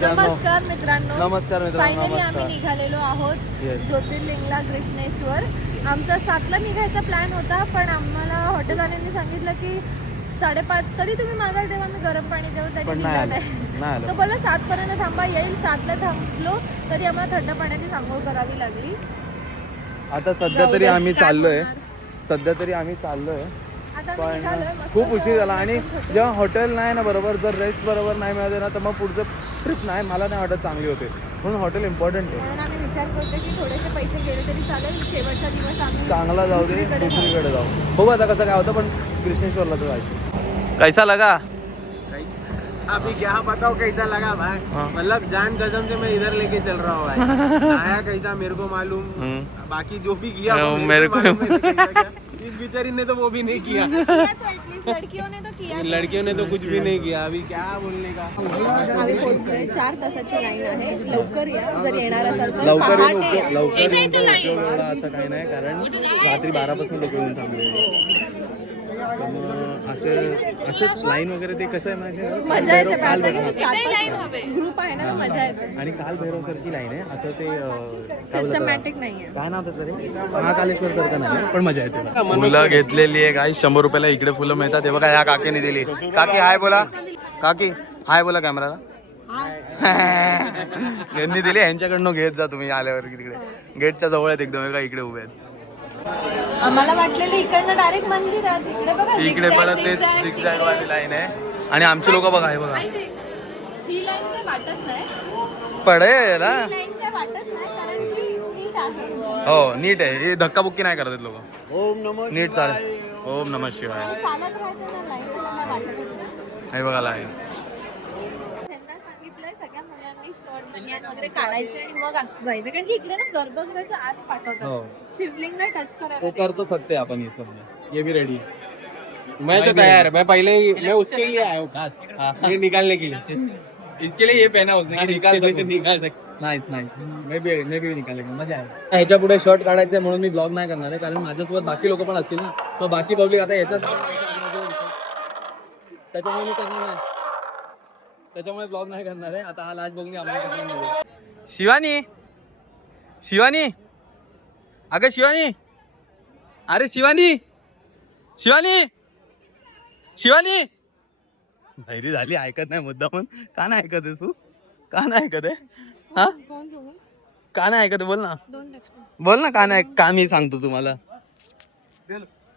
नमस्कार मित्रांनो. फायनली आम्ही नमस्कार. निघालेलो आहोत Yes. ज्योतिर्लिंगला कृष्णेश्वर. आमचा 7ला निघायचा प्लॅन होता, पण आम्हाला हॉटेलवाल्यांनी सांगितलं की 5:30 कधी तुम्ही मागाल तेव्हा मी गरम पाणी देऊ, त्यांनी पण दिलं नाही नाही. आलं. तो बोला 7 पर्यंत थांबा, येईल. 7ला थांबलो तरी आम्हाला थंड पाण्याची आंघोळ करावी लागली. आता सध्या जाऊ तरी दे, आम्ही काय चाललोय. होणार? सध्या तरी आम्ही चाललोय, आता आम्ही पण निघालोय, मस्त खूप उशीर झाला. आणि बसून होतो. जेव्हा हॉटेल नाही ना बरोबर, जर रेस्ट बरोबर नाही मिळते ना, तर मग पुढचं ट्रिप नाही, मला नाही वाटत चांगली होते. म्हणून हॉटेल इम्पॉर्टंट आहे. म्हणून आम्ही विचार करतो की थोडेसे पैसे गेले तरी चालेल, शेवटचा दिवस आम्ही चांगला जाऊ दे, दुसरीकडे जाऊ. बघू आता कसं काय होतं, पण कृष्णेश्वरला तर जायचं. कैसा लगा? अभी क्या बताओ कैसा लगा भाई। हाँ। मतलब जान कसम से मैं इधर लेके चल रहा हूँ भाई। आया कैसा मेरे को मालूम, बाकी जो भी किया वो मेरे को मालूम है कैसा किया। इस बेचारी ने तो वो भी नहीं किया, किया तो एटलीस्ट लड़कियों ने तो किया. लड़कियों ने तो कुछ भी नहीं किया। अभी क्या बोलने का। आम्ही पोहोचलोय. 4 तासाची लाईन आहे. लवकर या जर येणार असाल तर. लवकर येऊन पहाटे या. लवकर येऊन तर उपयोग एवढा असं काही नाही, कारण रात्री 12 लोक येऊन थांबले. असंच लाईन वगैरे ते कसं आहे माहिती आहे? मजा येते. 4-5 ग्रुप आहे ना, मजा येते. आणि काल भैरव सारखी लाईन आहे, असं ते काय बोलतात? सिस्टमॅटिक नाहीये. काय नाव त्याचं रे? महाकालेश्वर सारखं नाही, पण मजा येते. फुलं घेतलेली आहे काही 100 रुपयाला इकडे फुलं मिळतात. ते बघा ह्या काकीने दिली. काकी हाय बोला. काकी हाय बोला कॅमेराला. यांनी दिली, यांच्याकडनं घेत जा तुम्ही आल्यावर. तिकडे गेटच्या जवळ आहेत एकदम, बघा इकडे उभे आहेत. आम्हाला वाटलेलं इकडनं डायरेक्ट मंदिर आहे. इकडे बघा, इकडे zigzag, परत तेच zigzag, झिगझॅग तिकडे. वाली लाईन आहे. आणि आमचे लोक बघा, हे बघा ऐक, ही लाईन काय वाटत नाही. पडेल हा. ही लाईन काय वाटत नाही, कारण की नीट आहे. हो नीट आहे. हे धक्काबुक्की नाही करत लोक. ओम नमः नीट चालेल. ओम नमः शिवाय. चालत राहते ना लाईन, त्याला नाही वाटत. हे बघा लाईन. त्यांना सांगितलंय सगळ्या मुलांनी शर्ट बनियान वगैरे काढायचे आणि मग आत जायचं, कारण की इकडे ना गर्भगृहाच्या आत हो. पाठवतात. शिवलिंगला टच करायला तो देत करतो सकते आपण ये सब. ये भी रेडी. मैं तो तैयार, मैं पहले ही मैं उसके लिए आया हूँ खास, ये निकालने के लिए। इसके लिए ये पहना उसने की निकाल सकते. Nice nice. मैं भी निकालेंगे, मजा आहे. ह्याच्या पुढे शर्ट काढायचं म्हणून मी ब्लॉग नाही करणार आहे, कारण माझ्यासोबत बाकी लोक पण असतील ना, तर बाकी पब्लिक आता याच्यात त्याच्यामुळे मी करणार नाही. त्याच्यामुळे ब्लॉग नाही करणार आहे. आता हा लास्ट बघून आम्हाला शिवानी. शिवानी अगं शिवानी. अरे शिवानी. शिवानी. शिवानी धैर्य झाली, ऐकत नाही मुद्दा. पण का नाही ऐकत आहे तू? का नाही ऐकत आहे? हा कोण तुम्ही? का नाही ऐकत आहे? बोल ना. दोन टच. बोल ना का नाही. का मी सांगतो तुम्हाला.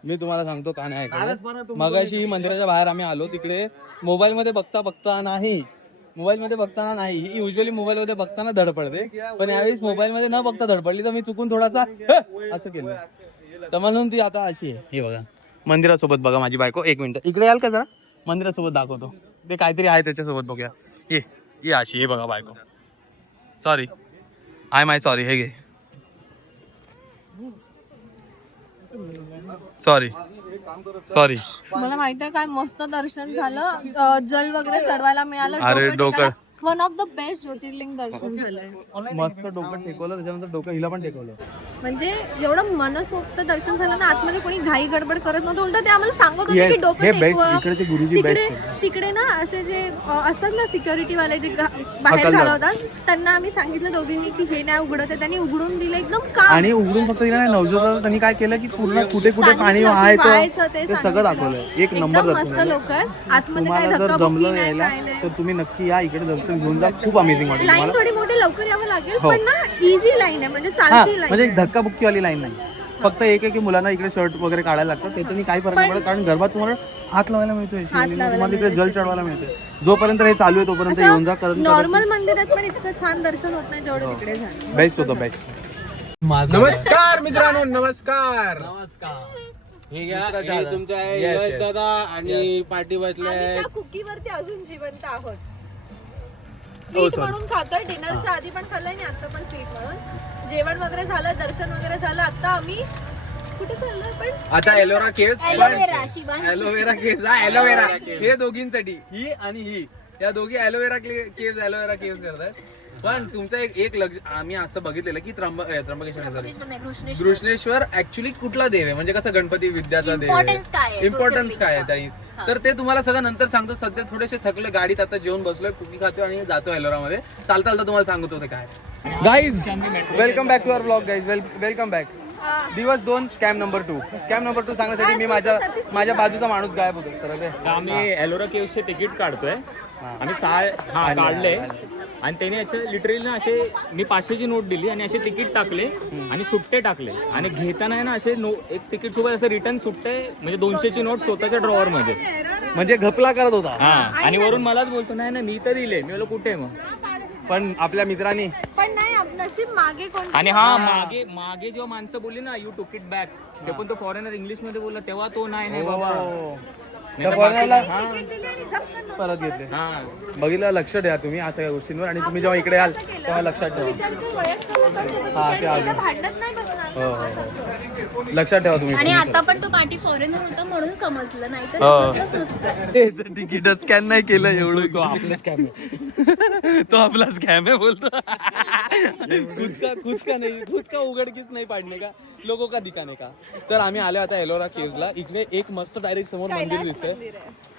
मी तुम्हाला सांगतो का नाही ऐकत. मगाशी मंदिराच्या बाहेर आम्ही आलो, तिकडे मोबाईल मध्ये बघताना नाही. युजली मोबाईल मध्ये बघताना धडपडते, पण यावेळेस मोबाईल मध्ये न बघता धडपडली, तर मी चुकून थोडासा असं केलं, तर म्हणून ती आता अशी आहे. हे बघा मंदिरासोबत बघा माझी बायको. 1 मिनिट इकडे याल का जरा? मंदिरासोबत दाखवतो. ते काहीतरी आहे त्याच्यासोबत, बघूया. ये अशी. हे बघा बायको. Sorry, sorry. हे घे. सॉरी. मला माहिती आहे काय मस्त दर्शन झालं. जल वगैरे चढवायला मिळालं. अरे डोकं. वन ऑफ द बेस्ट ज्योतिर्लिंग दर्शन झालंय. मस्त डोकं टेकवलं, त्याच्यानंतर डोकं हिला पण टेकवलं. म्हणजे एवढं मनसोक्त दर्शन झालं ना. आतमध्ये कोणी घाई गडबड करत नव्हतं, उलट ते आम्हाला सांगत होते की डोकं टेकवा. तिकडे ना असे जे असतात ना सिक्युरिटी वाले, जे बाहेर घालवतात, त्यांना आम्ही सांगितलं दोघींनी की हे नाही उघडत आहे. त्यांनी उघडून दिलं एकदम काम. आणि उघडून फक्त तिला नवजोत त्यांनी काय केलं की पूर्ण कुठे कुठे पाणी वाहायचं ते सगळं दाखवलं. एक नंबर मस्त दर्शन. लोक आतमध्ये. तुम्हाला जर जमलं यायला तर तुम्ही नक्की या, इकडे दर्शन घेऊन जा. खूप अमेझिंग वाटेल लाईन तुम्हाला. थोडी मोठी लवकर यावं लागेल, हो. पण ना इझी लाईन आहे, म्हणजे हा, चालती लाईन. म्हणजे धक्काबुक्की वाली लाईन नाही. फक्त एक आहे की मुलांना इकडे शर्ट वगैरे काढायला लागतं, त्याच्यानी काही फरक नाही पडत, कारण गर्भात तुम्हाला हात लावायला मिळतोय, तुम्हाला तिकडे जल चढवायला मिळतोय. जोपर्यंत हे चालू आहे तोपर्यंत येऊन जा. नॉर्मल मंदिरात पण इतकं छान दर्शन होत नाही जेवढं तिकडे झालं. बेस्ट होतं, बेस्ट. नमस्कार मित्रांनो, नमस्कार. हे घ्या, दुसरा हे चहा. तुमचं आहे Yes, यश yes. दादा आणि पाठी बसले आम्ही आहेत. त्या कुकीवरती अजून जिवंत आहोत. Oh, sweet sorry. म्हणून खातोय. डिनरच्या आधी पण खाल्लंय आणि आता पण स्वीट म्हणून. जेवण वगैरे झालं, दर्शन वगैरे झालं. आता आम्ही कुठे चाललोय पण? आता Ellora caves. Aloe vera, Shivani. Aloe vera caves. हा एलोवेरा. हे दोघींसाठी, ही आणि ही, त्या दोघी एलोवेरा केव्स करतात. पण तुमचं एक लक्ष आम्ही असं बघितलेलं की त्र्यंबकेश्वर कृष्णेश्वर. कृष्णेश्वर ऍक्च्युली कुठला देव आहे, म्हणजे कसं गणपती विद्याचा देव आहे, Importance काय आहे? इम्पॉर्टन्स काय आहे ताई? तर ते तुम्हाला सगळं नंतर सांगतो. सध्या थोडेसे थकले, गाडीत आता जेवण बसलोय, कुकी खातोय आणि जातो एलोरामध्ये. चालता तुम्हाला सांगतो ते काय. Guys welcome back to our blog. Guys welcome back. दिवस 2 स्कॅम नंबर 2 सांगण्यासाठी मी माझ्या बाजूचा माणूस गायब होतो सर. आम्ही एलोरा केव्हचे तिकीट काढतोय. आम्ही काढले आणि त्याने याचे लिटरली ना असे मी 500ची नोट दिली आणि असे तिकीट टाकले आणि सुट्टे टाकले आणि घेताना आहे ना असे एक तिकीट सोबत असं रिटर्न सुट्टे म्हणजे 200ची नोट स्वतःच्या ड्रॉवर मध्ये म्हणजे घपला करत होता. हा आणि वरून मलाच बोलतो नाही ना मी तर दिले. मी बोललो कुठे मग, पण आपल्या मित्रांनी पण नाही नशीब मागे कोण आणि मागे जेव्हा माणसं बोलली ना यू टुक इट बॅक, ते पण तो फॉरेनर इंग्लिश मध्ये बोलला तेव्हा तो नाही बाबा त्या फॉरेनरला तिकीट दिली आणि झपकन नोट परत घेतले. हा बघितलं, लक्ष द्या तुम्ही या सगळ्या गोष्टींवर आणि तुम्ही जेव्हा इकडे याल तेव्हा लक्षात ठेवा. विचार की वयस्कर लोकांसोबत हा, तिकीट ते आहे. दिलं, भांडत नाही बसणार हो, ना, असं होतं. लक्षात ठेवा तुम्ही. आणि आता पण तो पार्टी फॉरेनर होता म्हणून समजलं, नाही तर समजलंच नसतं. तिकीटच स्कॅन नाही केलं एवढं. तो आपला स्कॅम तो आपला स्कॅम आहे बोलतो. खुद का उघडकीच नाही पाडणे का, लोगों का दिखाने का. तर आम्ही आलो आता एलोरा केव्हजला. इकडे एक मस्त डायरेक्ट समोर मंदिर कैलास दिसतंय. मंदिर आहे.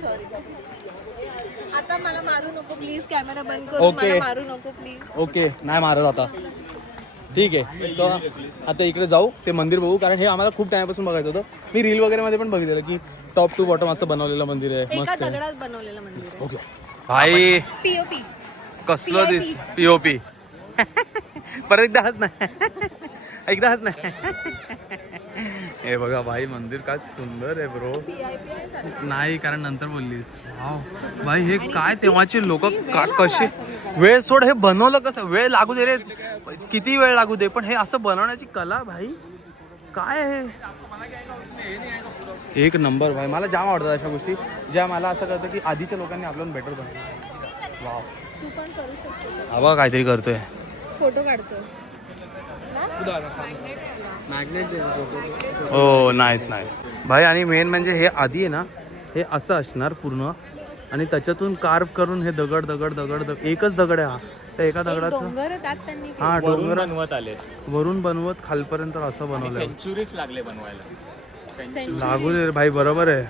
Sorry. आता मला मारू नको प्लीज, कॅमेरा बंद करून ओके. मला मारू नको प्लीज. ओके, नाही मारत आता. ठीक आहे, तर आता इकडे जाऊ, ते मंदिर बघू, कारण हे आम्हाला खूप टाइमपासून बघायचं होतं. मी रील वगैरे मध्ये पण बघितलेलं की टॉप टू बॉटम असं बनवलेलं मंदिर आहे. एका मस्त आहे. दगडात बनवलेलं मंदिर आहे. ओके भाई, पीओपी. कसलं दिस पीओपी. परत एकदा हस नाही. हे बघा भाई, मंदिर काय सुंदर आहे ब्रो. नाही, कारण नंतर बोललीस. वाव भाई, हे काय तेव्हाचे लोक कसे, वेळ सोड, हे बनवलं कसं, वेळ लागू दे रे, किती वेळ लागू दे, पण हे असं बनवण्याची कला भाई काय आहे. एक नंबर भाई, मला जाम आवडतात अशा गोष्टी ज्या मला असं कळतं की आधीच्या लोकांनी आपल्याला बेटर बनवलं. वाव, तू पण करू शकतो. हवा काहीतरी करतोय. फोटो काढतो. हो, नाहीच नाही भाई. आणि मेन म्हणजे हे आधी आहे ना, हे असं असणार पूर्ण आणि त्याच्यातून कार्व करून हे दगड एकच दगड आहे हा. त्या एका दगडाचं डोंगर त्यात त्यांनी हा डोंगर बनवत आले, वरून बनवत खालपर्यंत असं बनवलंय. सेंचुरीज लागले बनवायला. लागू दे भाई, बरोबर आहे,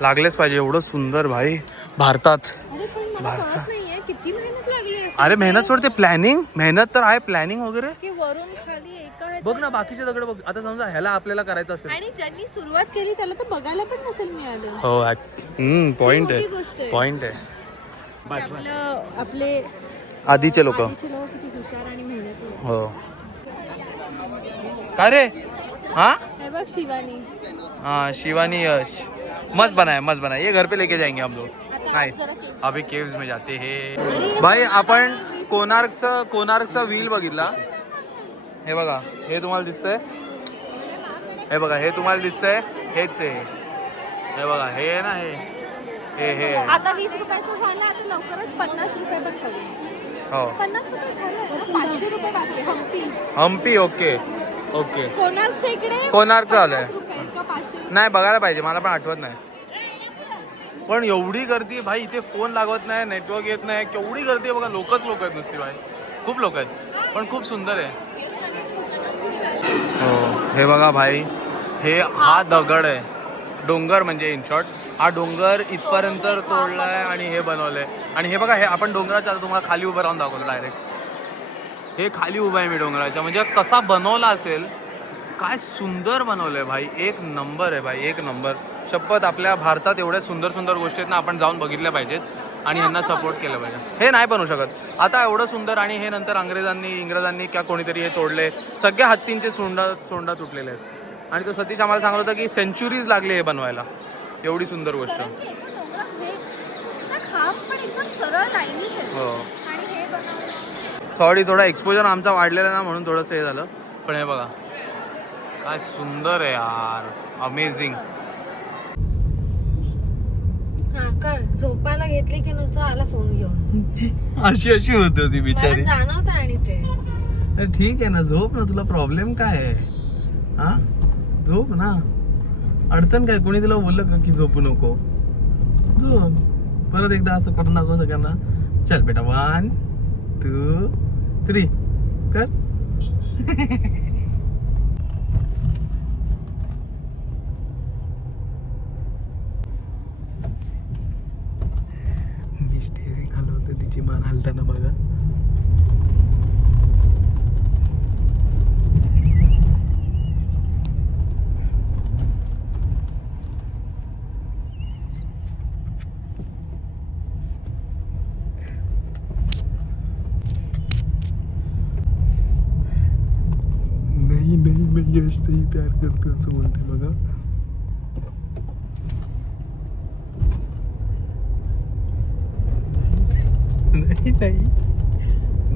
लागलेच पाहिजे. एवढं सुंदर भाई भारतात. अरे पण मला कळत नाहीये किती मेहनत लागली असेल. अरे मेहनत सोडते, प्लॅनिंग, मेहनत तर आहे, प्लॅनिंग वगैरे. की वरून खाली एका बघ ना बाकीचे दगड बघ. आता समजा ह्याला आपल्याला करायचं असेल, आणि ज्यांनी सुरुवात केली त्याला तर बघायला पण नसेल मिळालं. हो, पॉइंट मोठी आहे, गोष्ट आहे. पॉइंट आहे. आपले आधीचे लोक आधीचे लोक किती हुशार आणि मेहनती. हो. काय रे, हाँ हे बघ शिवानी. हाँ, शिवानी यश, मस्त बना है, ये घर पे लेके जाएंगे हम लोग. नाइस. अभी केव्स में जाते हैं भाई. आपण कोणार्कचा व्हील बघितला. हे बघा, हे तुम्हाला दिसतंय, हे बघा, हे तुम्हाला दिसतंय, हेच आहे. हे बघा, हे आहे ना, हे आता 20 रुपयाचं झालं, आता लवकरच 50 रुपये पण करू. हो, 50 रुपये झालं ना, 500 रुपये बाकी. हम्पी. ओके. कोणार्कच्या इकडे कोणार्क झालंय. 50 रुपये का 500 रुपये. नाही, बघायला पाहिजे, मला पण आठवत नाही. पण एवढी गर्दी भाई, इथे फोन लागत नाही, नेटवर्क येत नाही, केवढी गर्दी आहे बघा. लोक आहेत नुसती भाई, खूप लोक आहेत, पण खूप सुंदर आहे. हो, हे बघा भाई, हा दगड आहे, डोंगर म्हणजे इन शॉर्ट हा डोंगर इथपर्यंत तोडलाय आणि हे बनवलंय. आणि हे बघा, हे आपण डोंगराच्या, तुम्हाला खाली उभं राहून दाखवलं डायरेक्ट. हे खाली उभं आहे मी डोंगराच्या, म्हणजे कसा बनवला असेल, काय सुंदर बनवलंय भाई. एक नंबर आहे भाई, एक नंबर. शपथ, आपल्या भारतात एवढ्या सुंदर गोष्टी आहेत ना, आपण जाऊन बघितल्या पाहिजेत आणि ह्यांना सपोर्ट केलं पाहिजे. हे नाही बनवू शकत आता एवढं सुंदर, आणि हे नंतर इंग्रजांनी किंवा कोणीतरी हे तोडले. सगळ्या हत्तींचे सोंडा तुटलेले आहेत. आणि तो सतीश आम्हाला सांगत होता की सेंचुरीज लागले हे बनवायला. एवढी सुंदर गोष्ट. कारण की एका डोंगरात हे पूर्ण खांब पण एकदम सरळ लाईनी आहे. हो, आणि हे बनवलं. सॉरी, थोडा एक्सपोजर आमचा वाढलेला ना, म्हणून थोडंसं हे झालं. पण हे बघा, काय सुंदर आहे यार, अमेझिंग. हा कर, झोपायला घेतली की नुसतं आला फोन घेऊन. अशी होती होती बिचारी. मला जाणवतं. आणि ते ठीक आहे ना, झोप ना, तुला प्रॉब्लेम काय आहे, हा झोप ना, अडचण काय, कोणी तुला बोललं का की झोपू नको, झोप. परत एकदा असं करून दाखव सगळ्यांना. चल बेटा, 1 2 3 कर. मी स्टेअरिंग हलवतो, तिची मान हलताना बघा. नहीं मैं यश से ही प्यार करते असं बोलते बघा. नहीं नहीं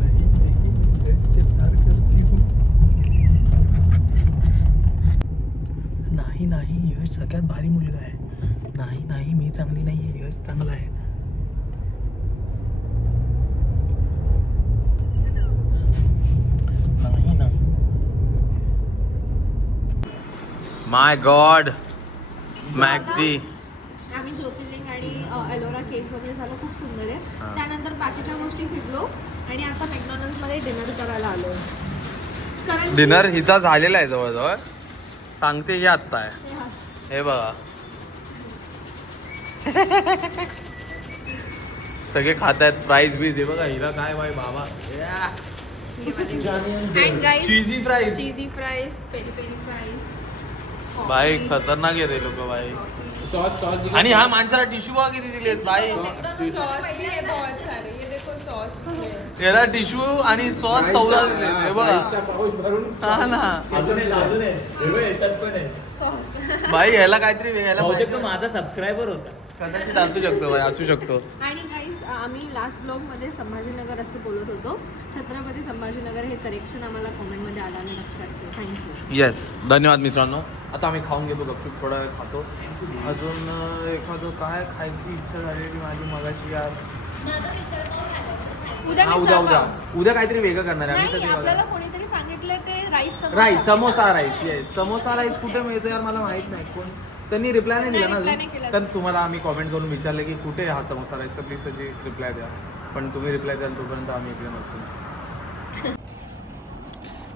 नहीं नहीं यश से प्यार करती हूँ. नाही नाही यश सगळ्यात भारी मुलगा आहे. नाही नाही मी चांगली नाही आहे, यश चांगला आहे. नाही ना. माय गॉड मॅकडी. आम्ही ज्योतिर्लिंग आणि एलोरा केक्स वगैरे झालं, खूप सुंदर आहे. त्यानंतर बाकीच्या गोष्टी फिरलो आणि आता मॅकडॉनल्ड्स मध्ये डिनर करायला आलो. कारण डिनर हिचा झालेला आहे जवळजवळ, सांगते ही आत्ता आहे. हे बघा सगळे खात आहेत, प्राईस बीज हे बघा. हिला काय बाई बाबा, cheesy fries, cheesy fries, peri peri fries. भाई खतरनाक आहे ते लोक भाई. सॉस सॉस आणि हा माणसाला टिश्यू का किती दिलेस भाई. याला टिश्यू आणि सॉस 14 दिले हे बघा. हा ना भाई, ह्याला काहीतरी ह्याला माझा सबस्क्रायबर होता. कदाचित असू शकतो भाई, असू शकतो. आणि गाईज आम्ही लास्ट ब्लॉगमध्ये संभाजीनगर असं बोलत होतो. छत्रपती संभाजीनगर हे करेक्शन आम्हाला कॉमेंटमध्ये आलं आणि लक्षात ठेव. थँक्यू. येस, धन्यवाद मित्रांनो. आता आम्ही खाऊन घेतो गपचूप, थोडा वेळ खातो. अजून एखादं काय खायची इच्छा झालेली माझी मगाशी यार. हा उद्या काहीतरी वेगळं करणार आहे आम्ही. नाही, आपल्याला कोणीतरी सांगितलं ते rice, samosa rice. Yes, samosa rice कुठे मिळतो यार मला माहित नाही. कोण त्यांनी रिप्लाय नाही दिला ना अजून. तर तुम्हाला आम्ही कॉमेंट करून विचारले की कुठे हा समोसा राईस, तर प्लीज त्याची रिप्लाय द्या. पण तुम्ही रिप्लाय द्याल तोपर्यंत आम्ही इकडे नसू.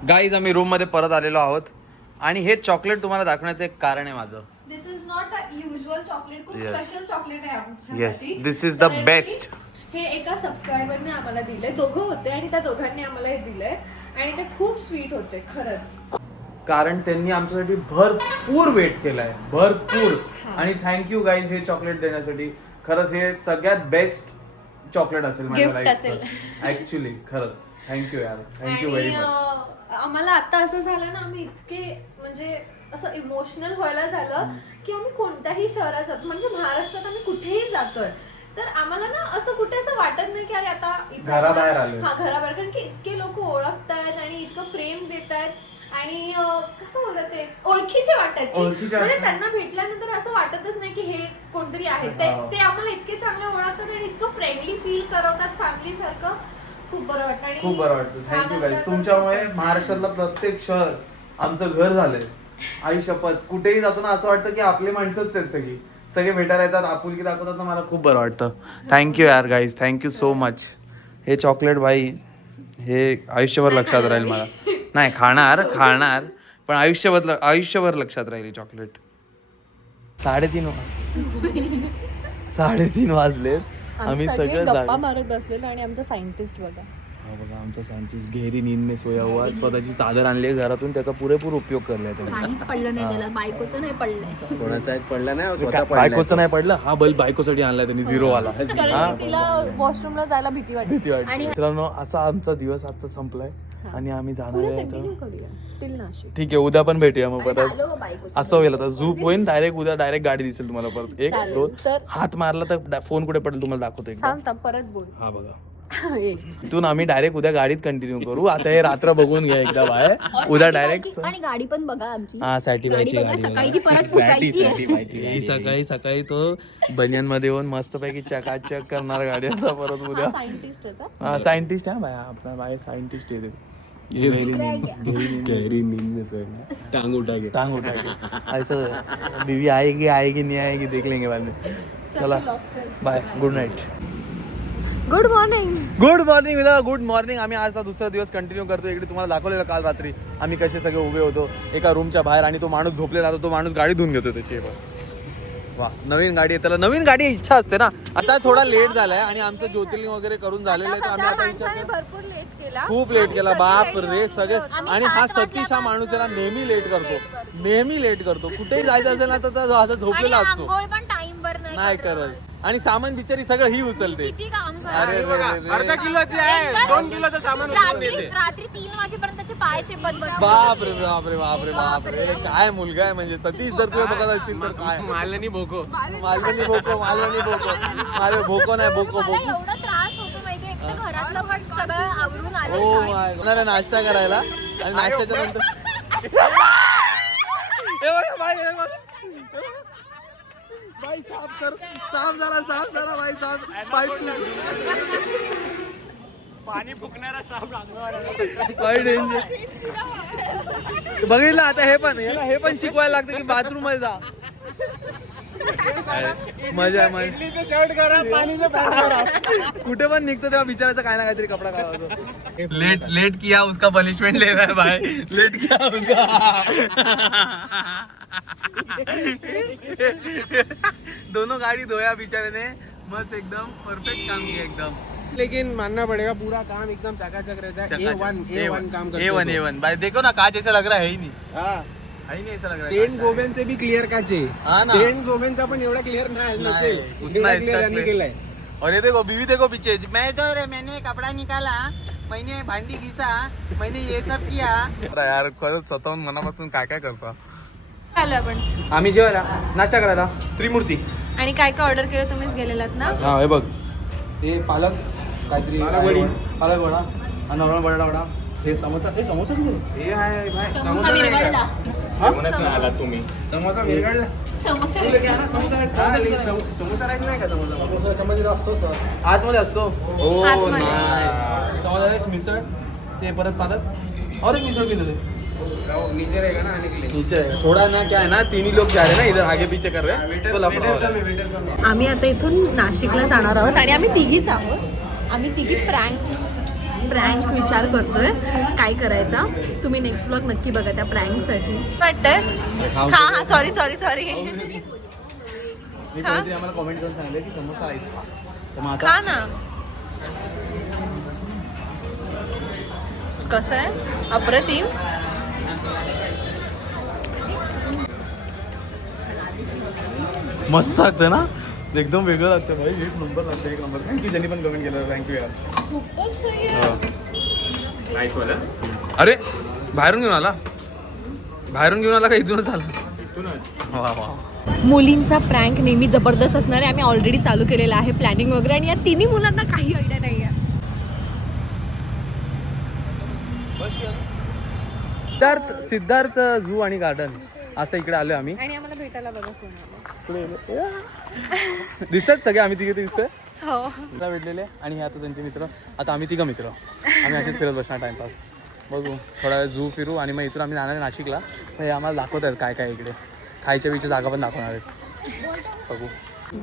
गाईज आम्ही रूम मध्ये परत आलेलो आहोत आणि हे चॉकलेट तुम्हाला दाखवण्याचं एक कारण आहे माझं. This is not a usual chocolate, खूप Yes. स्पेशल चॉकलेट आहे येस, आमच्यासाठी. दिस इज द कारण बेस्ट. हे एका सबस्क्रायबरने आम्हाला दिलंय, दोघं होते आणि त्या दोघांनी आम्हाला हे दिलंय आणि ते खूप स्वीट होते खरंच. कारण त्यांनी आमच्यासाठी भरपूर वेट केलाय, भरपूर. आणि थँक्यू गाईज हे चॉकलेट देण्यासाठी. खरंच हे सगळ्यात बेस्ट चॉकलेट असेल माझ्या Gift असेल. लाईफचं ऍक्च्युली. खरंच थँक्यू यार, थँक्यू व्हेरी आणि मच. आम्हाला आता असं झालं ना, आम्ही इतके म्हणजे असं इमोशनल व्हायला झालं की आम्ही कोणत्याही शहरात जातो, म्हणजे महाराष्ट्रात आम्ही कुठेही जातोय तर आम्हाला ना असं कुठे असं वाटत नाही की अरे आता घराबाहेर आलोय. हा घराबाहेर. कारण की इतके लोक ओळखतायत आणि इतकं प्रेम देतायत आणि कसं बोलतात ते ओळखीचे वाटतात की म्हणजे त्यांना भेटल्यानंतर असं वाटतच नाही की हे कोणतरी आहे. ते आम्हाला इतके चांगले ओळखतात आणि इतकं फ्रेंडली फील करवतात फॅमिली सारखं. खूप बरं वाटतं आणि खूप बरं वाटतं. Thank you guys. तुमच्यामुळे महाराष्ट्रातलं प्रत्येक शहर आमचं घर झालंय. आई शपथ, कुठेही जातो ना असं वाटतं की आपले माणसंच आहेत सगळी. सगळे भेटायला येतात, आपुलकी दाखवतात ना, मला खूप बरं वाटतं. थँक्यू यार गाईज, थँक्यू सो मच. हे चॉकलेट भाई हे आयुष्यभर लक्षात राहील मला. नाही खाणार पण आयुष्यभर लक्षात राहील चॉकलेट. 3:30 वाजले. आम्ही सगळे गप्पा मारत बसलेलो आणि आमचा सायंटिस्ट बघा. हा बघा आमचा सायंटिस्ट गहरी नींद में सोया हुआ. स्वतःची चादर आणली आहे घरातून, त्याचा पुरेपूर उपयोग करलाय त्याने. काहीच पडलं नाही त्याला, बायकोचं नाही पडलंय. कोणाचा एक पडला नाही, बायकोचं नाही पडलं. हा बल्ब बायकोसाठी आणलाय त्यांनी, 0 वाला. कारण की तिला वॉशरूमला जायला भीती वाटते. आणि मित्रांनो असा आमचा दिवस आजचा संपलाय आणि आम्ही जाणार आहे आता. ठीक आहे, उद्या पण भेटूया मग परत. असं होईल आता, झूप होईल डायरेक्ट. उद्या डायरेक्ट गाडी दिसेल तुम्हाला परत. 1 2 हात मारला तर फोन कुठे पडेल तुम्हाला दाखवतो एकदा. परत बोल. हा बघा, इथून आम्ही डायरेक्ट उद्या गाडीत कंटिन्यू करू. आता हे रात्र बघून घ्या एकदा बाहेर. उद्या डायरेक्ट. आणि गाडी पण बघा आमची. हा सॅटिफायची सकाळी परत पुसायची. सकाळी तो बनियन मध्ये येऊन मस्तपैकी चकाचक करणार गाडी आता परत उद्या. हा सायंटिस्ट आहे भाया, आपला भाई सायंटिस्ट आहे. गहरी नींद में सोया, टांग उठा के ऐसा बीवी आएगी नहीं आएगी देख लेंगे बाद में. चला bye, good night. Good morning. Good morning विदा गुड मॉर्निंग. आम्ही आज दुसरा दिवस कंटिन्यू करतो. इकडे तुम्हाला दाखवलेलं काल रात्री आम्ही कसे सगळे उभे होतो एका रूमच्या बाहेर आणि तो माणूस झोपलेला होता. तो माणूस गाडी धुवून घेतो त्याची. वा, नवीन गाडी आहे. त्याला नवीन गाडी इच्छा असते ना. आता थोडा लेट झालाय आणि आमचं ज्योतिर्लिंग वगैरे करून झालेलं आहे. तर आम्ही आता विचार भरपूर लेट केला, खूप लेट केला. बाप रे सगळे. आणि हा सतीश हा माणूस आहे ना नेहमी लेट करतो. नेहमी लेट करतो. कुठेही जायचं असेल ना तर असा झोपलेला असतो. आंघोळ पण टाइम वर नाही करत. आणि सामान बिचारी सगळं ही उचलते. किती काम अरे अर्धा किलोचे आहे, 2 किलोचं सामान उचलून देते. रात्री 3 वाजेपर्यंत त्याचे पाय चेपत बस. बापरे बापरे बापरे बापरे काय मुलगा आहे. म्हणजे सतीश जर तुला बघत असशील तर काय मालनी भोको मालवणी भोको माझे भोको नाही भोको मला भोको. एवढा त्रास होतो माहितीये. एक तर घरातलं पण सगळं आवरून आलं. ओ माय कोणाला नाश्ता करायला आणि नाश्त्याच्या नंतर हे बघा बाई, हे बघा. बाई साफ कर. साफ झाला बाई साफ. पाईप पाणी फुकणारा साप काय डेंजर. बघितलं आता हे पण याला हे पण शिकवायला लागतं की बाथरूम मध्ये जा. मजा मजा. शर्ट करा, पाणीचं पॅन्ट करा. कुठे पण निघतो तेव्हा बिचारायचा काय ना काहीतरी कपडा काढायचा. लेट किया उसका पनिशमेंट ले रहा है भाई. लेट किया उसका. दोनों गाड़ी धोया बेचारे ने. मस्त एकदम परफेक्ट काम किया एकदम. लेकिन मानना पड़ेगा पूरा काम एकदम चकाचक रहता है. A1 काम करते हो तो. A1 भाई देखो ना कांच ऐसा लग रहा है ही नहीं. हाँ. है ही नहीं ऐसा लग रहा है. सेंट गोबेनचे बी क्लिअर काचे. हाँ ना. सेंट गोबेनचा पण एवढा क्लिअर नाही नसेल. उतना इसका क्लिअर यांनी clear. केलाय. और ये देखो बीवी देखो पीछे. मैंने कपड़ा निकाला, मैंने भांडी घिसा, मैंने ये सब किया. अरे यार खरंच स्वतःहून मनापासून काय काय करतो. आलो आपण. आम्ही जेवायला नाश्ता करायला त्रिमूर्ती. आणि काय काय ऑर्डर केलं तुम्हीच गेलेलात ना. हा हे बघ हे पालक काहीतरी पालक वडा आणि नॉर्मल बटाटा वडा. हे समोसा. हे समोसा किती. हे आहे भाई. समोसा विरघळला. आला तुम्ही. समोसा विरघळला. समोसा समोसा राईस नाही का. समोसा चमचा असतो आतमध्ये असतो. ओ आतमध्ये. नाईस. समोसा राईस मिसळ ते परत पालक और एक मिसळ केलेले नीचे रहेगा ना आने के लिए. नीचे है. थोड़ा ना क्या है ना 3 ही लोग जा रहे हैं ना इधर आगे पीछे कर रहे हैं. तो लफड़ा हो रहा है. आम्ही आता इथून नाशिकला जाणार आहोत आणि आम्ही तिघीच आहोत. आम्ही तिघी प्रँक विचार करतोय काय करायचा. तुम्ही नेक्स्ट ब्लॉग नक्की बघा त्या प्रँकसाठी. वाटतंय. हा सॉरी मी कोणीतरी आम्हाला कमेंट करून सांगितलं की समोसा राईस खा. तर मग खा आता ना. कसं आहे अप्रतिम. मस्त लागतं ना. एकदम वेगळं लागतं भाई. एक नंबर लागतं. एक नंबर. थँक्यू ज्यांनी पण कमेंट केलं. थँक्यू यार. खूपच सही आहे. नाईस वाला. अरे बाहेरून घेऊन आला का इथूनच आला. वा वा. मुलींचा प्रँक नेहमी जबरदस्त असणार आहे. आम्ही ऑलरेडी चालू केलेला आहे प्लॅनिंग वगैरे आणि या तिन्ही मुलांना काही आयडिया नाही आहे. सिद्धार्थ झू आणि गार्डन असं इकडे आलो आम्ही. आणि आम्हाला भेटायला बघा कोण आलं. दिसतात सगळे आम्ही तिघे दिसतोय. हो भेटलेले आणि हे आता त्यांचे मित्र. आता आम्ही तिघं मित्र. आम्ही असेच फिरत बसणार टाइमपास. बघू थोडा वेळ झू फिरू आणि मग इथून आम्ही जाणार आहे नाशिकला. हे आम्हाला दाखवत आहेत काय काय इकडे खायच्या बिच्या जागा पण दाखवणार आहेत. बघू.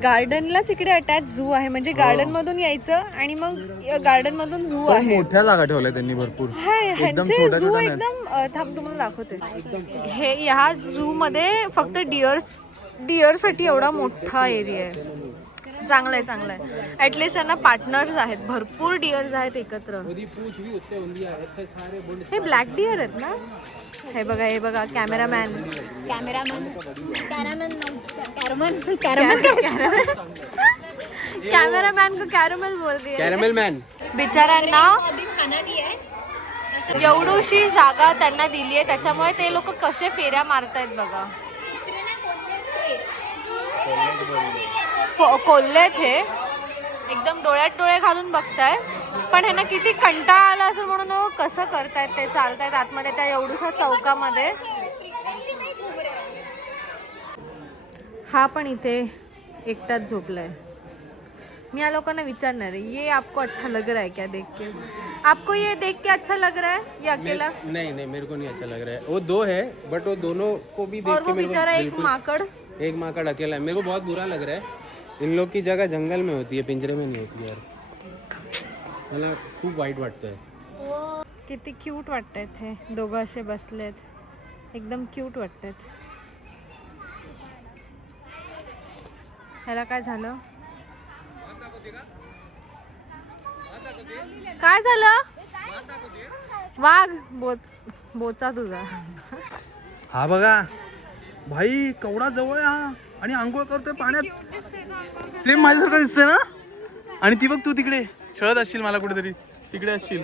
गार्डनलाच इकडे अटॅच झू आहे. म्हणजे गार्डन मधून यायचं आणि मग गार्डन मधून झू आहे. मोठ्या जागा ठेवल्या त्यांनी भरपूर. एकदम छोट्या झू छोट्या एकदम थांब तुम्हाला दाखवते. हे ह्या झू मध्ये फक्त डिअर साठी एवढा मोठा एरिया आहे. चांगलं आहे. ऍटलिस्ट त्यांना पार्टनर्स आहेत. भरपूर डिअर्स आहेत एकत्र. हे ब्लॅक डिअर आहेत ना. हे बघा कॅमेरामॅन को कॅरमल बोलते. Caramel man. बिचाऱ्यांना एवढीशी जागा त्यांना दिली आहे. त्याच्यामुळे ते लोक कसे फेऱ्या मारतायत बघा. कोल्हेत हे एकदम डोळ्यात डोळे घालून बघताय. पण ह्यांना किती कंटाळा आला असेल म्हणून कसं करतायत ते. चालतायत आतमध्ये त्या एवढ्याशा चौकामध्ये. हा पण इथे एकटाच झोपलाय. मैं या लोगों ने विचारना है ये आपको अच्छा लग रहा है क्या देख के? आपको ये देख के अच्छा लग रहा है ये अकेला? नहीं मेरे को नहीं अच्छा लग रहा है. वो दो है बट वो दोनों को भी देख और के वो मेरे को बेचारा एक बिल्कुल- माकड़. एक माकड़ अकेला है. मेरे को बहुत बुरा लग रहा है. इन लोग की जगह जंगल में होती है, पिंजरे में नहीं होती यार. मला खूप वाईट वाटतंय. किती क्यूट वाटतायत हे दोघं असे बसलेत, एकदम क्यूट वाटतायत. ह्याला काय झालं? काय झालं? वाघ बोचा तुझा. हा बघा भाई केवढा जवळ आहे हा, आणि आंघोळ करतोय पाण्यात. सेम माझ्यासारखं दिसतंय ना. आणि ती बघ, तू तिकडे छळत असशील मला कुठेतरी, तिकडे असशील.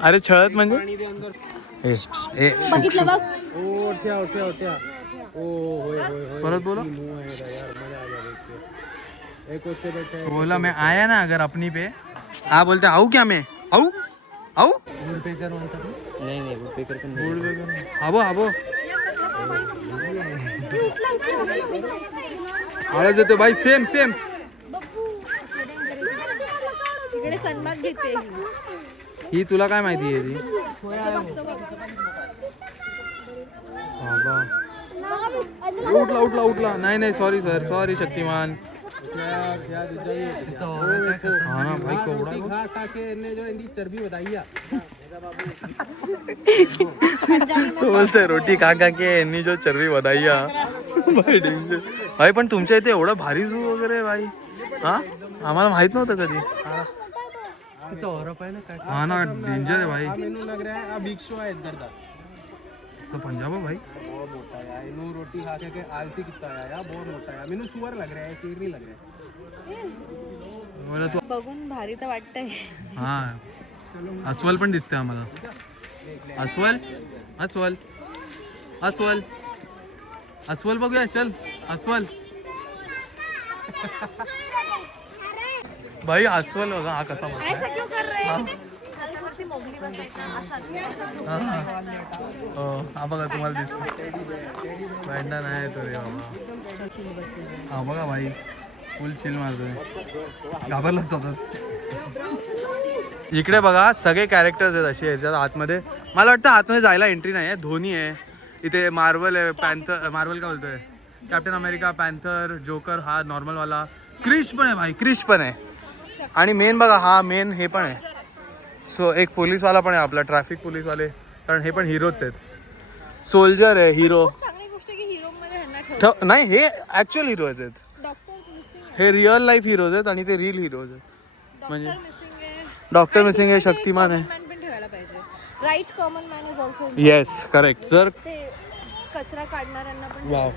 अरे छळत म्हणजे बघितलं बघ. ओ ठ्या ओ होय. परत बोलो. मुंह है यार, मजा आ गया देख के. एक कोचे बैठे हैं. बोला मैं आया ना अगर अपनी पे. हाँ बोलते आऊ क्या मैं आऊ आऊ. आबो आबो आवाज येतो भाई. सेम इकडे सन्मान घेते ही. तुला काय माहिती आहे ती? उठला. नाही सॉरी सर, सॉरी शक्तिमान. हाँ ना भाई कोवड़ा खा के ने जो इनकी चर्बी बताई है. तो बोलते रोटी खा के यांनी जो चरबी बधाई भाई डेंजर. भाई पण तुमच्या इथे एवढं भारी झू वगैरे भाई. हा आम्हाला माहित नव्हतं कधी. हा ना डेंजर आहे भाई. मेनू लग रहा है बिग शो है इधर का. सब पंजाब है भाई. बहुत मोटा है यार. इन्हों रोटी खा के आलसी कितना है यार. बहुत मोटा है. मेनू सुअर लग रहा है, शेर नहीं लग रहा है. बोला तू. बघून भारी तर वाटतंय. हा अस्वल पण दिसते आम्हाला. अस्वल बघूया. चल अस्वल. भाई अस्वल बघा हा कसा बसलाय. ऐसा क्यों कर रहे हैं? वरती मोगली बसवायचा हा बघा तुम्हाला दिसतो. बँडा नाही तो रे बाबा. हा बघा भाई फुल चिल मारतोय. घाबरलाच होताच. इकडे बघा सगळे कॅरेक्टर्स आहेत असे याच्यात आतमध्ये. मला वाटतं आतमध्ये जायला एंट्री नाही आहे. धोनी आहे इथे, मार्वल आहे, पॅन्थर, मार्वल काय बोलतोय, कॅप्टन अमेरिका, पॅन्थर, जोकर हा नॉर्मलवाला, क्रिश पण आहे भाई, क्रिश पण आहे. आणि मेन बघा हा मेन हे पण आहे. सो एक पोलीसवाला पण आहे आपला, ट्रॅफिक पोलीसवाले, कारण हे पण हिरोच आहेत. सोल्जर आहे, हिरो. चांगली गोष्ट की हिरो मध्ये ह्यांना नाही हे ऍक्च्युअल हिरोज आहेत. हे रिअल लाईफ हिरोज आहेत आणि ते रील हिरोज आहेत. म्हणजे डॉक्टर मिसिंग आहे, शक्तिमान आहे. पण ठेवायला पाहिजे. Right common man is also. Yes correct. जर कचरा काढणाऱ्यांना पण. वाव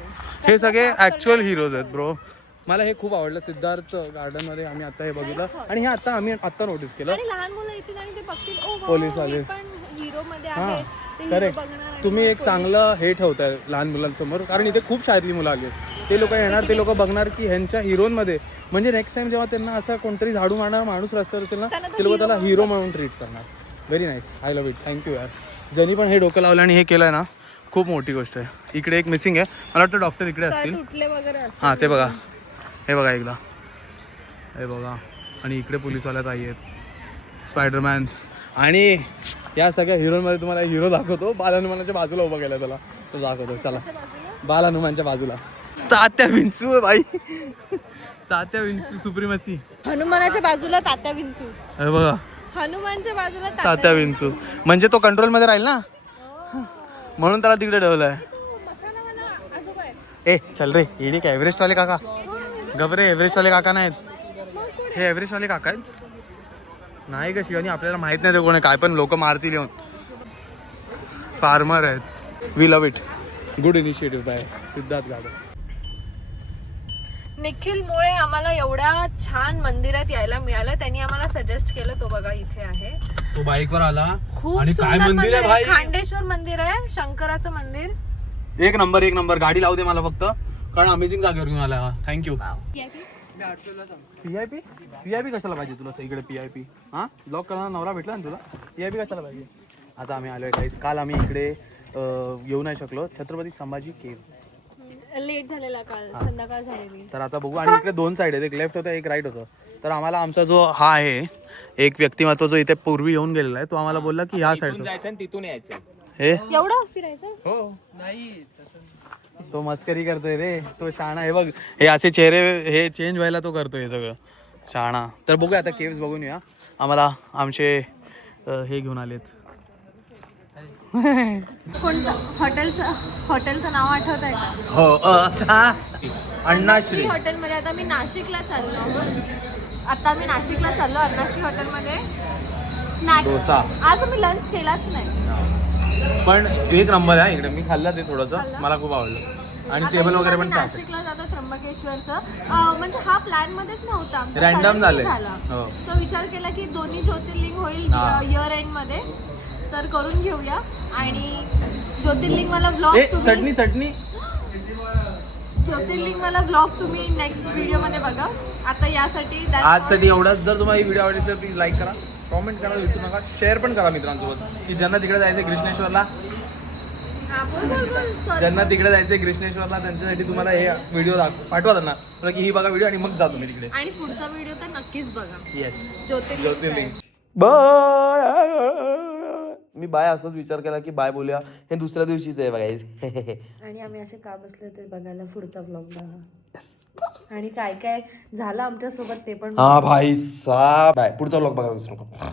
हे सगळे ऍक्च्युअल हिरोज आहेत ब्रो. मला हे खूप आवडलं. सिद्धार्थ गार्डन मध्ये आम्ही आता हे बघितलं आणि हे आम्ही आता नोटीस केलं. आणि लहान मुलं येतील आणि ते बघतील ओ पोलीस वाले. पण हिरो मध्ये हा आहे ते हिरो करेक्ट. बघणार. तुम्ही एक चांगलं हे ठेवताय लहान मुलांसमोर, कारण इथे खूप शाळेतली मुलं आली. ते लोक येणार, ते लोक बघणार की ह्यांच्या हिरोमध्ये, म्हणजे नेक्स्ट टाइम जेव्हा त्यांना असा कोणतरी झाडू मारणार माणूस रस्त्यावर असेल ना, ते लोक त्याला हिरो म्हणून ट्रीट करणार. Very nice, I love it. Thank you यार. ज्यांनी पण हे डोकं लावलं आणि हे केलंय ना, खूप मोठी गोष्ट आहे. इकडे एक मिसिंग आहे, मला वाटतं डॉक्टर इकडे असतील. तुटले वगैरे असतील. हां ते बघा, हे बघा एकदा, हे बघा. आणि इकडे पोलीसवाल्या ताई आहेत, स्पायडरमॅन्स. आणि या सगळ्या हिरोमध्ये तुम्हाला हिरो दाखवतो. बाल हनुमानाच्या बाजूला उभा केला त्याला, तो दाखवतो. चला बाल हनुमानच्या बाजूला. तात्या विंचू भाई, तात्या विंचू सुप्रीमसी. हनुमानाच्या बाजूला तात्या विंचू. हे बघा हनुमानच्या बाजूला तात्या विंचू. म्हणजे तो कंट्रोल मध्ये राहील ना, म्हणून त्याला तिकडे ठेवलाय. ए चल रे येडी काय एव्हरेस्ट वाले काका. गबरे एव्हरेस्ट वाले काका नाहीत हे, एव्हरेस्ट वाले काका आहेत. नाही का शिवानी, आपल्याला माहित नाही ते कोण आहे. काय पण लोक मारतील येऊन. फार्मर आहेत. We love it. Good initiative by Siddharth garden. Nikhil मुळे आम्हाला एवढ्या छान मंदिरात यायला मिळालं. त्यांनी आम्हाला सजेस्ट केलं. तो बघा इथे आहे. तो बाईकवर आला. खूप आणि काय सुंदर मंदिर आहे भाई. खांडेश्वर मंदिर आहे, शंकराचं मंदिर. एक नंबर, एक नंबर. गाडी लावू दे मला फक्त, कारण अमेझिंग जागेवर घेऊन आला हा. थँक्यू. PIP कशाला पाहिजे तुला इकडे? PIP हा ब्लॉक करणार नवरा भेटला ना तुला, PIP कशाला पाहिजे? आता आम्ही आलोय गाईस. काल आम्ही इकडे येऊ नाही शकलो, छत्रपती संभाजी केव्स. लेट झालेला काल, संध्याकाळ झालेली. तर आता बघू. आणि इकडे दोन साईड आहेत, एक लेफ्ट होतं एक राईट होतं. तर आम्हाला आमचा जो हा आहे एक व्यक्तिमत्व जो इथे पूर्वी येऊन गेलेला आहे, तो आम्हाला बोलला की ह्या साईड जायचं आणि तिथून यायचं. हे एवढं फिरायचं. हो नाही, तो मस्करी करतोय रे, तो शहाणा. हे बघ, हे असे चेहरे हे चेंज व्हायला तो करतोय सगळं. शहाणा. तर बघूया आता केव्स बघून येऊया. आम्हाला आमचे हे घेऊन आलेत. कोणतं हॉटेलचं नाव आठवत आहे का? हो अण्णाश्री हॉटेलमध्ये. आता मी नाशिकला चाललो आहोत. आता मी नाशिकला चाललो अण्णाश्री हॉटेलमध्ये स्नॅक्स. डोसा. आज मी लंच केलाच नाही. पण एक नंबर आहे इकडे. मी खाल्लं ते थोडंसं, मला खूप आवडलं. आणि आता टेबल वगैरे मी पण साफ नाशिकला जातो त्र्यंबकेश्वरचं. म्हणजे हा प्लॅन मध्येच नव्हता आमचा, रॅन्डम suddenly झाले. झाला. हो. तो विचार केला की दोन्ही ज्योतिर्लिंग होईल हा. इयर एंड मध्ये, तर करून घेऊया. आणि ज्योतिर्लिंग मला ब्लॉग चटणी ज्योतिर्लिंग मला ब्लॉग तुम्ही नेक्स्ट व्हिडिओ मध्ये बघा. आता यासाठी आजसाठी एवढंच. जर तुम्हाला ही व्हिडिओ आवडली तर प्लीज लाईक करा, कॉमेंट करायला विसरू नका, शेअर पण करा मित्रांसोबत की ज्यांना तिकडे जायचं कृष्णेश्वरला. ज्यांना तिकडे जायचंय कृष्णेश्वरला त्यांच्यासाठी तुम्हाला हे व्हिडिओ पाठवा त्यांना, म्हणजे की ही बघा व्हिडिओ आणि मग जा तुम्ही तिकडे. आणि पुढचा व्हिडिओ तर नक्कीच बघा. येस ज्योतिर्लिंग. बाय. मी बाय असंच विचार केला की बाय बोलूया, हे दुसऱ्या दिवशीच आहे बघायचं. आणि आम्ही असे का बसले ते बघायला पुढचा व्लॉग बघा. आणि काय काय झालं आमच्या सोबत ते पण. हा भाई साहब, बाय. पुढचा व्लॉग बघा विसरू नका.